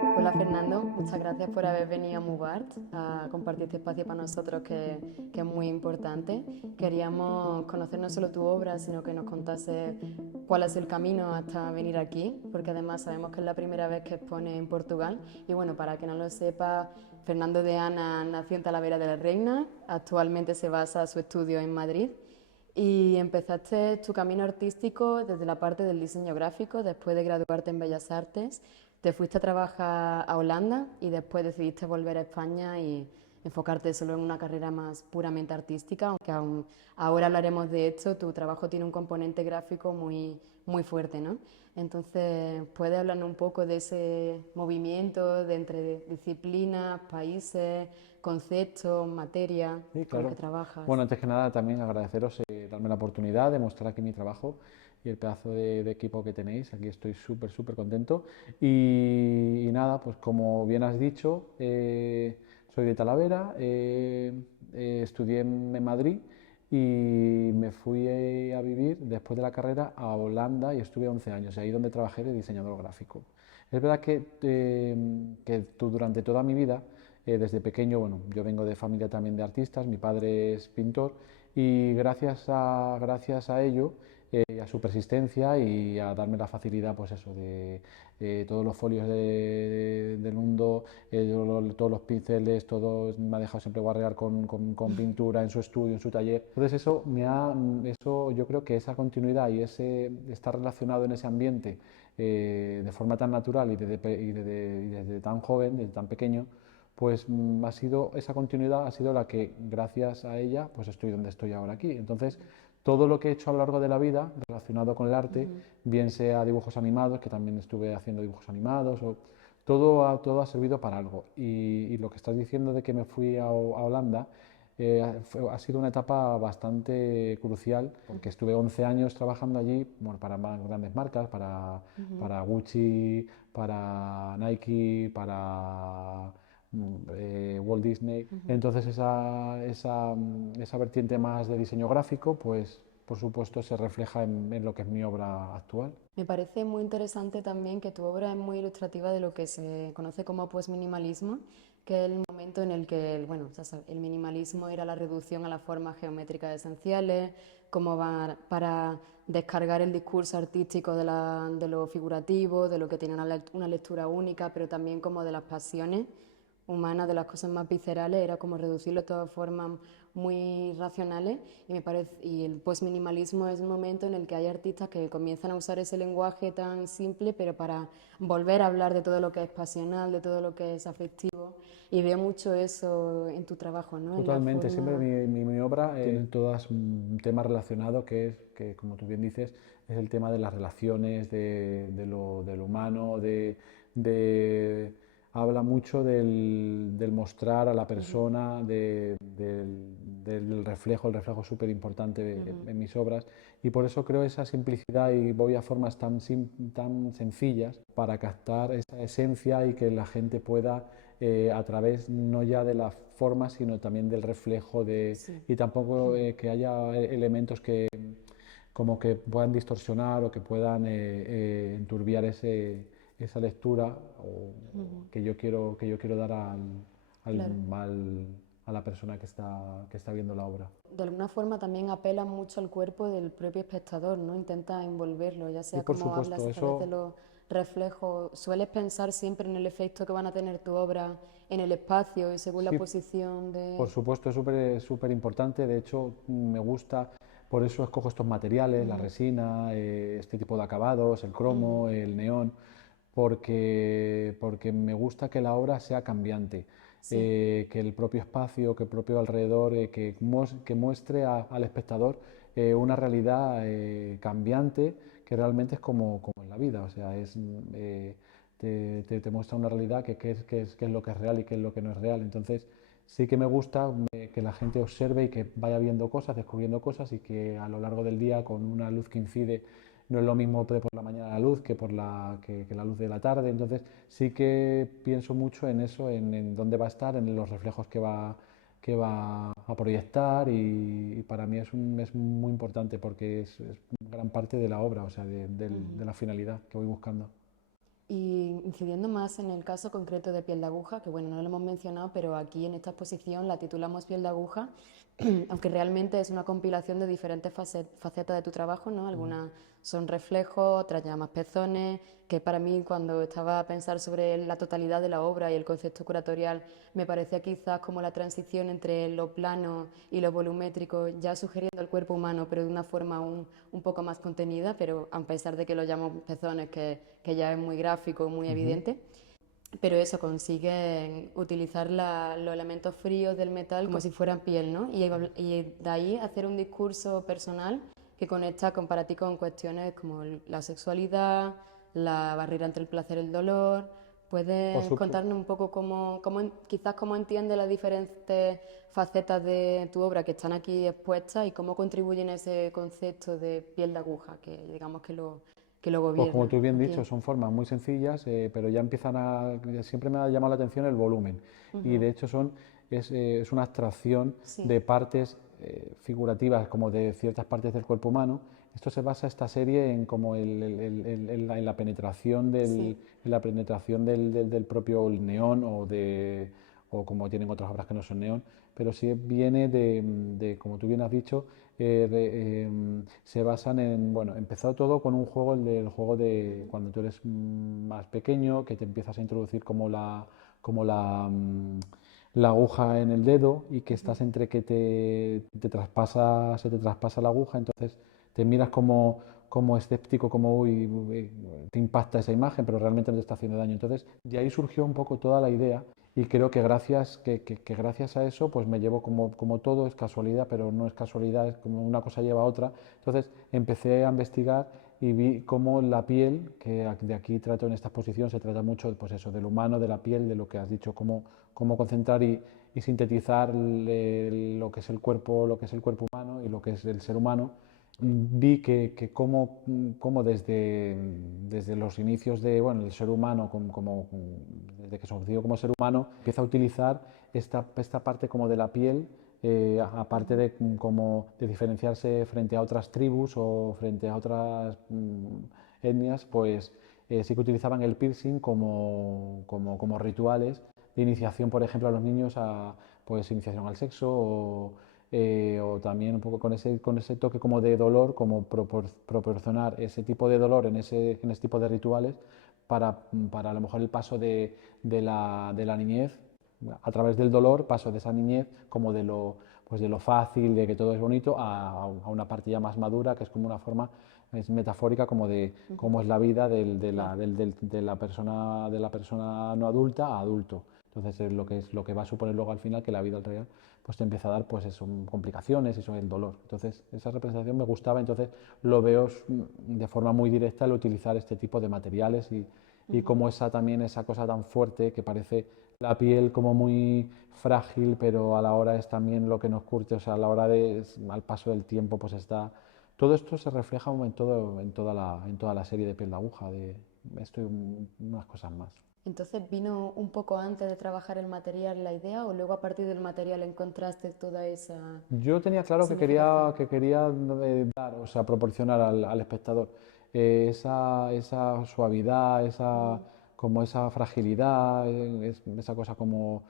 Hola Fernando, muchas gracias por haber venido a Mubart a compartir este espacio para nosotros que es muy importante. Queríamos conocer no solo tu obra, sino que nos contase cuál es el camino hasta venir aquí, porque además sabemos que es la primera vez que expone en Portugal. Y bueno, para que no lo sepa, Fernando de Ana nació en Talavera de la Reina, actualmente se basa su estudio en Madrid. Y empezaste tu camino artístico desde la parte del diseño gráfico, después de graduarte en Bellas Artes, te fuiste a trabajar a Holanda y después decidiste volver a España y enfocarte solo en una carrera más puramente artística, aunque aún ahora hablaremos de esto, tu trabajo tiene un componente gráfico muy fuerte, ¿no? Entonces, ¿puedes hablarnos un poco de ese movimiento de entre disciplinas, países, conceptos, materia Sí, con los que claro. trabajas? Bueno, antes que nada también agradeceros darme la oportunidad de mostrar aquí mi trabajo y el pedazo de equipo que tenéis. Aquí estoy súper contento. Y nada, pues como bien has dicho, soy de Talavera, estudié en Madrid y me fui a vivir después de la carrera a Holanda y estuve 11 años, y ahí donde trabajé de diseñador gráfico. Es verdad que durante toda mi vida desde pequeño, bueno, yo vengo de familia también de artistas, mi padre es pintor y gracias a ello, a su persistencia y a darme la facilidad, pues eso, de todos los folios del mundo, todos los pinceles, todo me ha dejado siempre guarrear con pintura en su estudio, en su taller. Entonces eso yo creo que esa continuidad y ese estar relacionado en ese ambiente de forma tan natural y desde tan joven, desde tan pequeño, pues esa continuidad ha sido la que, gracias a ella, pues estoy donde estoy ahora aquí. Entonces, todo lo que he hecho a lo largo de la vida relacionado con el arte, Ujú. bien sea dibujos animados, que también estuve haciendo dibujos animados, todo ha servido para algo. Y lo que estás diciendo de que me fui a Holanda, ha sido una etapa bastante crucial, porque estuve 11 años trabajando allí, bueno, para más grandes marcas, Ujú. para Gucci, para Nike, para Walt Disney. Ujú. Entonces esa vertiente más de diseño gráfico, pues por supuesto se refleja en lo que es mi obra actual. Me parece muy interesante también que tu obra es muy ilustrativa de lo que se conoce como postminimalismo, que es el momento en el que, bueno, ya sabes, el minimalismo era la reducción a las formas geométricas esenciales, como para descargar el discurso artístico de lo figurativo, de lo que tiene una lectura única, pero también como de las pasiones humanas, de las cosas más viscerales, era como reducirlo todo de formas muy racionales y el postminimalismo es un momento en el que hay artistas que comienzan a usar ese lenguaje tan simple, pero para volver a hablar de todo lo que es pasional, de todo lo que es afectivo, y veo mucho eso en tu trabajo, ¿no? En la Totalmente, siempre forma. mi obra tiene todas un tema relacionado que, como tú bien dices, es el tema de las relaciones, de lo humano, de- habla mucho del mostrar a la Ujú. persona, del reflejo, el reflejo es súper importante Ujú. en mis obras, y por eso creo esa simplicidad y voy a formas tan sencillas para captar esa esencia y que la gente pueda a través no ya de la forma, sino también del reflejo Sí. y tampoco que haya elementos que como que puedan distorsionar o que puedan enturbiar esa lectura Ujú. que yo quiero dar al, Claro. al- a la persona que está viendo la obra. De alguna forma también apela mucho al cuerpo del propio espectador, ¿no? Intenta envolverlo, ya Y sea por como hablas supuesto, a través de eso los reflejos. ¿Sueles pensar siempre en el efecto que van a tener tu obra en el espacio y según la sí, posición por de. supuesto, es súper importante. De hecho, me gusta, por eso escojo estos materiales, la Ujú. resina, este tipo de acabados, el Ujú. cromo, el neón, porque me gusta que la obra sea cambiante, Sí. que el propio espacio, que el propio alrededor, que muestre al espectador una realidad cambiante que realmente es como en la vida. O sea, te muestra una realidad que es lo que es real y qué es lo que no es real. Entonces, sí que me gusta que la gente observe y que vaya viendo cosas, descubriendo cosas y que a lo largo del día con una luz que incide no es lo mismo por la mañana la luz que la luz de la tarde. Entonces sí que pienso mucho en eso, en dónde va a estar, en los reflejos que va a proyectar y para mí es muy importante porque es gran parte de la obra, o sea, de Ujú. la finalidad que voy buscando. Y incidiendo más en el caso concreto de piel de aguja, que bueno, no lo hemos mencionado, pero aquí en esta exposición la titulamos Piel de aguja, aunque realmente es una compilación de diferentes facetas de tu trabajo, ¿no? Algunas son reflejos, otras ya más pezones, que para mí cuando estaba a pensar sobre la totalidad de la obra y el concepto curatorial, me parecía quizás como la transición entre lo plano y lo volumétrico, ya sugiriendo el cuerpo humano, pero de una forma un poco más contenida, pero a pesar de que lo llamamos pezones, que ya es muy gráfico, muy Ujú. evidente. Pero eso, consiguen utilizar los elementos fríos del metal como si fueran piel, ¿no? Y de ahí hacer un discurso personal que conecta para ti con cuestiones como la sexualidad, la barrera entre el placer y el dolor. Por ¿Puedes supuesto. contarnos un poco quizás cómo entiendes las diferentes facetas de tu obra que están aquí expuestas y cómo contribuyen a ese concepto de piel de aguja, que digamos que lo Pues como gobierna tú bien dicho, aquí? son formas muy sencillas, pero ya empiezan siempre me ha llamado la atención el volumen. Y Ujú. de hecho es una abstracción Sí, de partes figurativas, como de ciertas partes del cuerpo humano. Esto se basa esta serie en como en la penetración sí. del propio neón o como tienen otras obras que no son neón, pero sí viene como tú bien has dicho, se basan en, bueno, empezó todo con un juego, el juego de cuando tú eres más pequeño, que te empiezas a introducir la aguja en el dedo y que Ujú. estás entre que se te traspasa la aguja, entonces te miras como escéptico, como uy, te impacta esa imagen, pero realmente no te está haciendo daño. Entonces, de ahí surgió un poco toda la idea y creo que gracias a eso pues me llevo como todo, es casualidad, pero no es casualidad, es como una cosa lleva a otra. Entonces empecé a investigar y vi cómo la piel, que de aquí trato en esta exposición, se trata mucho pues eso, del humano, de la piel, de lo que has dicho, cómo concentrar y sintetizar lo que es el cuerpo humano y lo que es el ser humano. Vi que cómo desde los inicios de, bueno, el ser humano, desde que se concibió como ser humano, empieza a utilizar esta parte como de la piel, aparte Ujú. de diferenciarse frente a otras tribus o frente a otras etnias, pues sí que utilizaban el piercing como rituales de iniciación, por ejemplo, a los niños a pues iniciación al sexo o también un poco con ese toque como de dolor, como proporcionar ese tipo de dolor en ese tipo de rituales para a lo mejor el paso de la niñez, a través del dolor, paso de esa niñez como pues de lo fácil, de que todo es bonito, a una parte ya más madura, que es como una forma es metafórica como de Ujú. cómo es la vida Claro. de la persona no adulta a adulto. Entonces es lo que va a suponer luego al final que la vida real pues te empieza a dar pues eso, complicaciones y eso, el dolor. Entonces esa representación me gustaba, entonces lo veo de forma muy directa el utilizar este tipo de materiales y Ujú. como también esa cosa tan fuerte que parece la piel como muy frágil, pero a la hora es también lo que nos curte, o sea, a la hora al paso del tiempo, pues todo esto se refleja en toda la serie de Piel de Aguja, de esto y unas cosas más. Entonces, ¿vino un poco antes de trabajar el material la idea o luego a partir del material encontraste toda esa Yo tenía claro que quería, significación? que quería dar, o sea, proporcionar al espectador esa suavidad, Ujú. como esa fragilidad, esa cosa como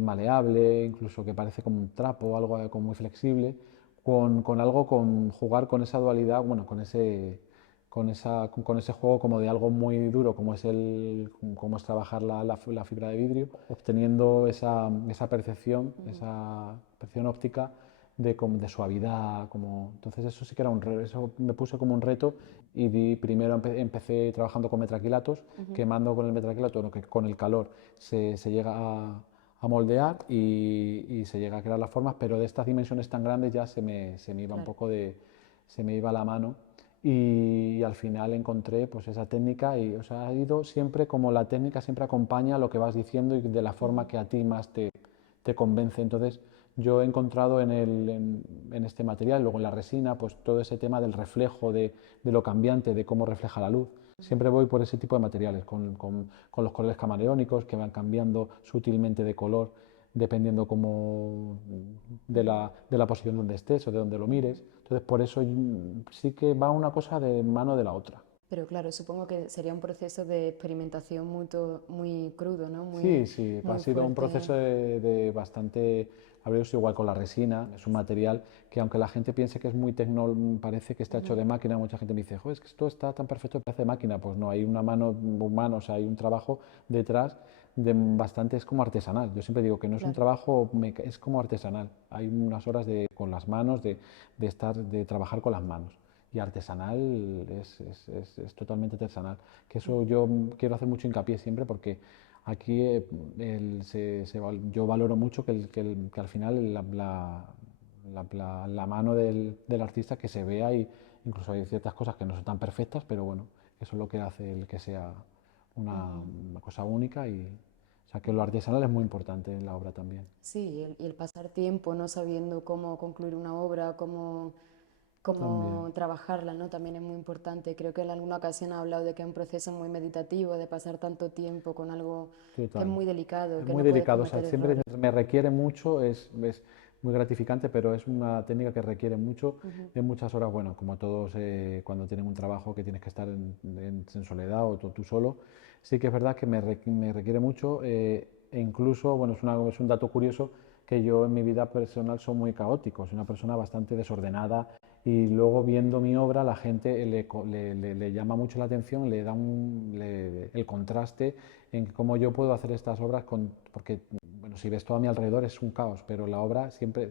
maleable, incluso que parece como un trapo, algo como muy flexible, con algo, con jugar con esa dualidad, bueno, con ese juego como de algo muy duro, como es trabajar la fibra de vidrio, obteniendo Ujú. esa percepción óptica de suavidad, entonces eso sí que era eso me puse como un reto y primero empecé trabajando con metraquilatos, Ujú. quemando con el metraquilato, que con el calor se llega a moldear y se llega a crear las formas, pero de estas dimensiones tan grandes ya se me iba un Claro. poco se me iba la mano y al final encontré pues esa técnica y o sea, ha ido siempre como la técnica siempre acompaña lo que vas diciendo y de la forma Ujú. que a ti más te convence. Entonces yo he encontrado en este material, luego en la resina, pues todo ese tema del reflejo, de lo cambiante, de cómo refleja la luz. Ujú. Siempre voy por ese tipo de materiales, con los colores camaleónicos que van cambiando sutilmente de color dependiendo de Ujú. la posición donde estés o de donde lo mires. Entonces, por eso sí que va una cosa de mano de la otra. Pero claro, supongo que sería un proceso de experimentación muy crudo, ¿no? Sí, sí, ha Muy sido un fuerte. proceso de bastante, habría sido igual con la resina, es un material que aunque la gente piense que es muy parece que está hecho Ujú, de máquina, mucha gente me dice, joder, es que esto está tan perfecto que parece de máquina, pues no, hay una mano humana, o sea, hay un trabajo detrás de bastante, es como artesanal, yo siempre digo que no es un claro. trabajo, es como artesanal, hay unas horas con las manos, de trabajar con las manos. Y artesanal es totalmente artesanal, que eso yo quiero hacer mucho hincapié siempre porque aquí yo valoro mucho que al final la mano del artista que se vea y incluso hay ciertas cosas que no son tan perfectas, pero bueno, eso es lo que hace el que sea Ujú. una cosa única y o sea que lo artesanal es muy importante en la obra también. Sí, y el pasar tiempo no sabiendo cómo concluir una obra, También, cómo trabajarla, ¿no? También es muy importante. Creo que en alguna ocasión ha hablado de que es un proceso muy meditativo, de pasar tanto tiempo con algo que es total. muy delicado, Es que muy no puedes delicado, o sea, cometer siempre errores. me requiere mucho, es muy gratificante, pero es una técnica que requiere mucho, Ujú, de muchas horas, bueno, como todos cuando tienen un trabajo que tienes que estar en soledad o tú solo, sí que es verdad que me requiere mucho e incluso, bueno, es un dato curioso que yo en mi vida personal soy muy caótico, soy una persona bastante desordenada y luego viendo mi obra la gente le llama mucho la atención, le da el contraste en cómo yo puedo hacer estas obras porque, bueno, si ves todo a mi alrededor es un caos, pero la obra siempre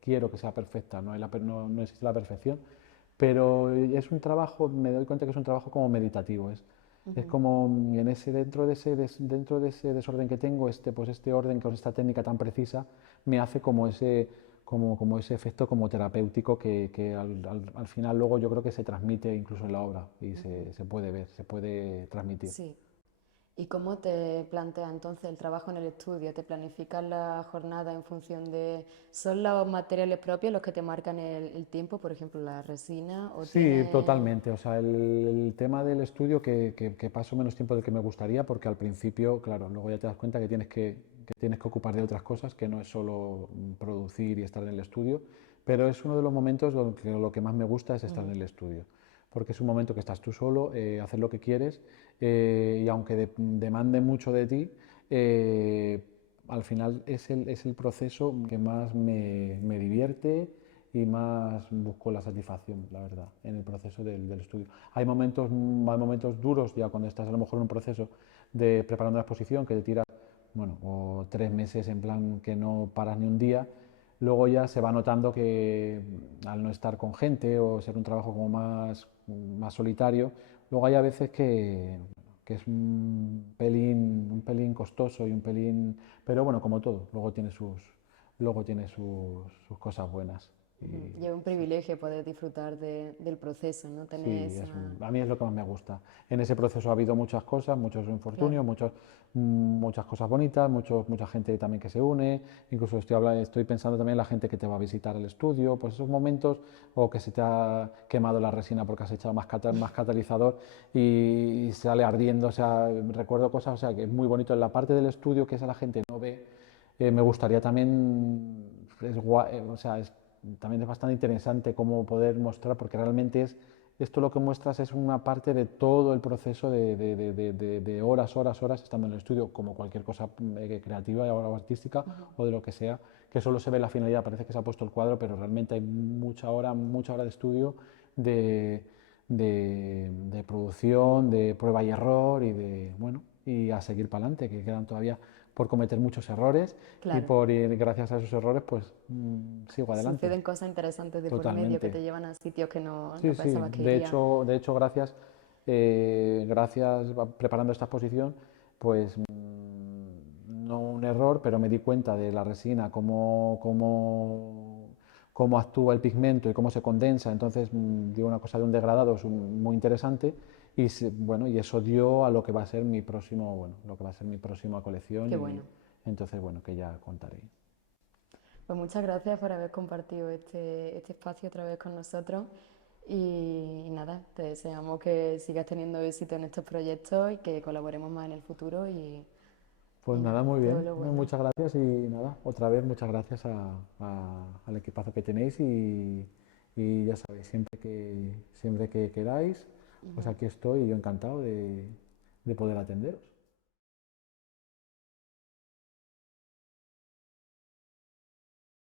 quiero que sea perfecta, no existe la perfección, pero es un trabajo, me doy cuenta que es un trabajo como meditativo, es ujú. como dentro de ese desorden que tengo, pues este orden con esta técnica tan precisa me hace como ese efecto como terapéutico que al final luego yo creo que se transmite incluso en la obra y se puede ver, se puede transmitir. Sí. ¿Y cómo te plantea entonces el trabajo en el estudio? ¿Te planificas la jornada en función de... ¿Son los materiales propios los que te marcan el tiempo, por ejemplo, la resina? ¿O Sí, tienes... totalmente. O sea, el tema del estudio que paso menos tiempo del que me gustaría, porque al principio, claro, luego ya te das cuenta que tienes que ocupar de otras cosas, que no es solo producir y estar en el estudio, pero es uno de los momentos lo que más me gusta es estar en Ujú, el estudio, porque es un momento que estás tú solo, hacer lo que quieres y aunque demande mucho de ti, eh, al final es el proceso que más me divierte y más busco la satisfacción, la verdad, en el proceso del estudio. Hay momentos duros ya cuando estás a lo mejor en un proceso de preparando la exposición que te tira, bueno, o 3 meses en plan que no paras ni un día. Luego ya se va notando que al no estar con gente o ser un trabajo como más solitario, luego hay a veces que es un pelín costoso y un pelín, pero bueno, como todo, luego tiene sus cosas buenas. ujú. Y Y es un sí, privilegio poder disfrutar del proceso, ¿no? Tener sí, esa... a mí es lo que más me gusta. En ese proceso ha habido muchas cosas, muchos Claro. infortunios, muchas cosas bonitas, mucha gente también que se une, incluso estoy pensando también en la gente que te va a visitar el estudio, pues esos momentos, o que se te ha quemado la resina porque has echado más catalizador y sale ardiendo, o sea, recuerdo cosas, o sea, que es muy bonito en la parte del estudio que esa la gente no ve. Me gustaría también, o sea, también es bastante interesante cómo poder mostrar, porque realmente esto lo que muestras es una parte de todo el proceso de horas, horas, horas estando en el estudio, como cualquier cosa creativa o artística Ujú. o de lo que sea, que solo se ve la finalidad, parece que se ha puesto el cuadro, pero realmente hay mucha hora de estudio, de, de producción, de prueba y error bueno, y a seguir para adelante, que quedan todavía por cometer muchos errores y Claro. por ir, gracias a esos errores, pues sigo adelante. Suceden cosas interesantes de por medio que Totalmente. te llevan a sitios que no Sí, sí. pensabas que irías. De hecho, gracias preparando esta exposición, pues no un error, pero me di cuenta de la resina, cómo actúa el pigmento y cómo se condensa. Entonces dio una cosa de un degradado muy interesante y bueno, y eso dio a lo que va a ser mi próximo, bueno, lo que va a ser mi próxima colección Qué y bueno. entonces bueno, que ya contaré. Pues muchas gracias por haber compartido este espacio otra vez con nosotros. Y nada, te deseamos que sigas teniendo éxito en estos proyectos y que colaboremos más en el futuro. Y Pues nada, nada, muy todo bien. lo Bueno, bueno. muchas gracias y nada, otra vez muchas gracias al equipazo que tenéis y ya sabéis, siempre que queráis, pues aquí estoy yo encantado de poder atenderos.